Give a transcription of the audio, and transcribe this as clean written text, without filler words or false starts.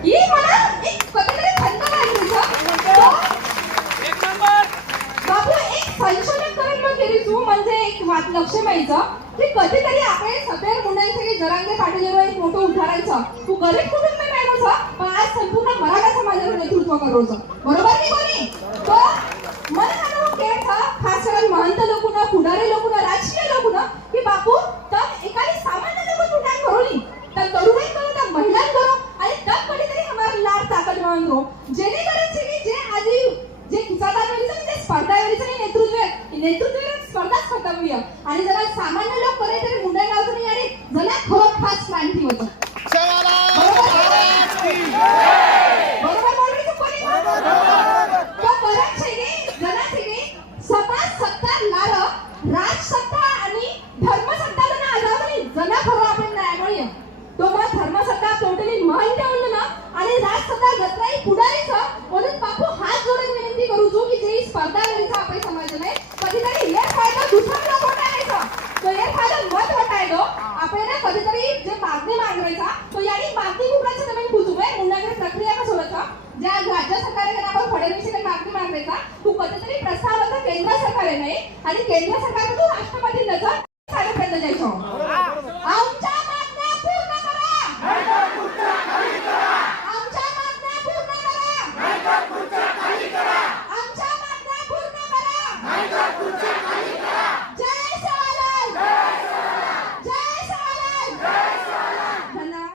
ही मला एक कधीतरी खंत वाटली एक नंबर बाबू एक संशोधन करून मग केली तू म्हणजे एक वाट लक्ष द्यायचं की कधीतरी आपण सफेद मुंड्यांचे जरांगे पाटीलवर एक मोठं उठारायचं तू गरीब कुटुंब मिळवायचं पण आज संपूर्ण मराठा समाजावर नेतृत्व करायचं बरोबर की कोणी तो मला अनुभव केला खास करून महंत लोकना पुढारी लोकना राजकीय लोकना की बापू तब एखादी सामान्य लोक उठान करोनी तर तरुणाई करो तर महिला करो आणि तब कधीतरी हमारा लाड ताकद मांगो जेणेकरून जे आधी जे खिचादारीचं ते स्पर्धावरीचं नेतृत्व स्पर्धाच खतमूया आणि जरा सामान्य लोक करे तरी मुंडा गावचं नाही आणि जरा खरं खास क्रांती होतं बरोबर बोलायचं कोणी तो परत जनाचे समाज सत्ता लार राजसत्ता आणि धर्मसत्ता ना आजावणी जना खरं आपण न्यायमय तो मग धर्मसत्ता टोटली माहिती होऊन ना आणि राजसत्ता गत्राई पुढारीचं म्हणून बापू हात जोडून विनंती करू जो की जे स्पर्धा करीचा आपण समाजाने कधीतरी हे फायदा दुसरा लोक वाटायचा तो हे फायदा मत वाटायलो आपल्याला कधीतरी जे मागणी मागायचा तो यानी मागणी कुणाचं नवीन कुतुबे मुंडाकडे प्रक्रिया कसं होतं ज्या राज्य सरकारकडे आपण फडणवीसकडे मागणी मागायचा तू कधीतरी प्रस्ताव होता केंद्र सरकारने आणि केंद्र सरकारकडून राष्ट्रपती नजर साडेपर्यंत जायचं